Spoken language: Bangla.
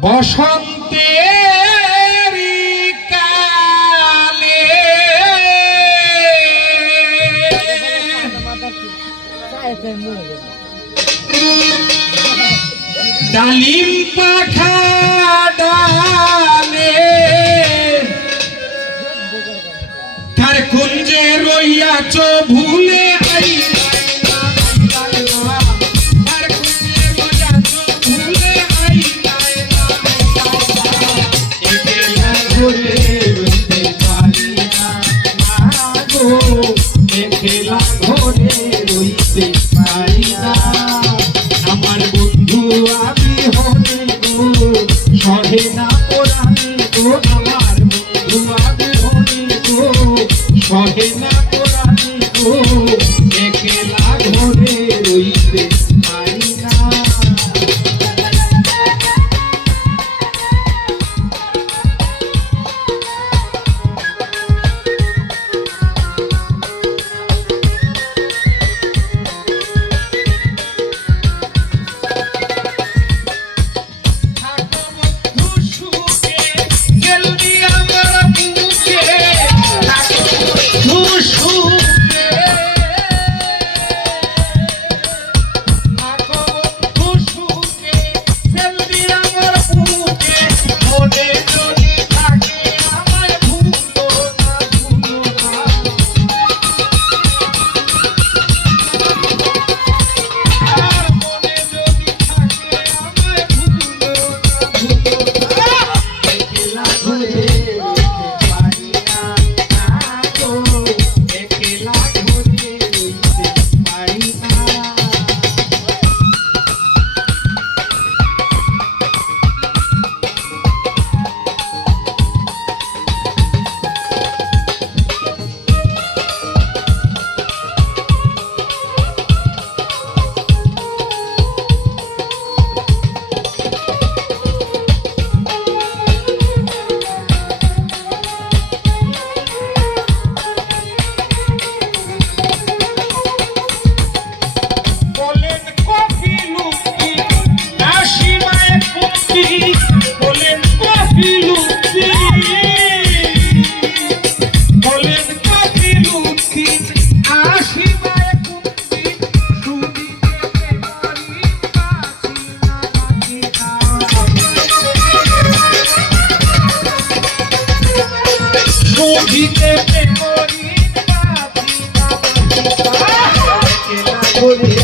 বসন্তের কালে ডালিম পাখা ডালে তার কুঞ্জে রইয়াছ ভুলে আই খেলা ঘরে রইতে পারি না আমার বন্ধু আমি হলে গো সহে না পোড়ানে গো আমার বন্ধু আমি হলে গো সহে না পোড়ানে গো খেলা ঘরে রইতে পারি না Holy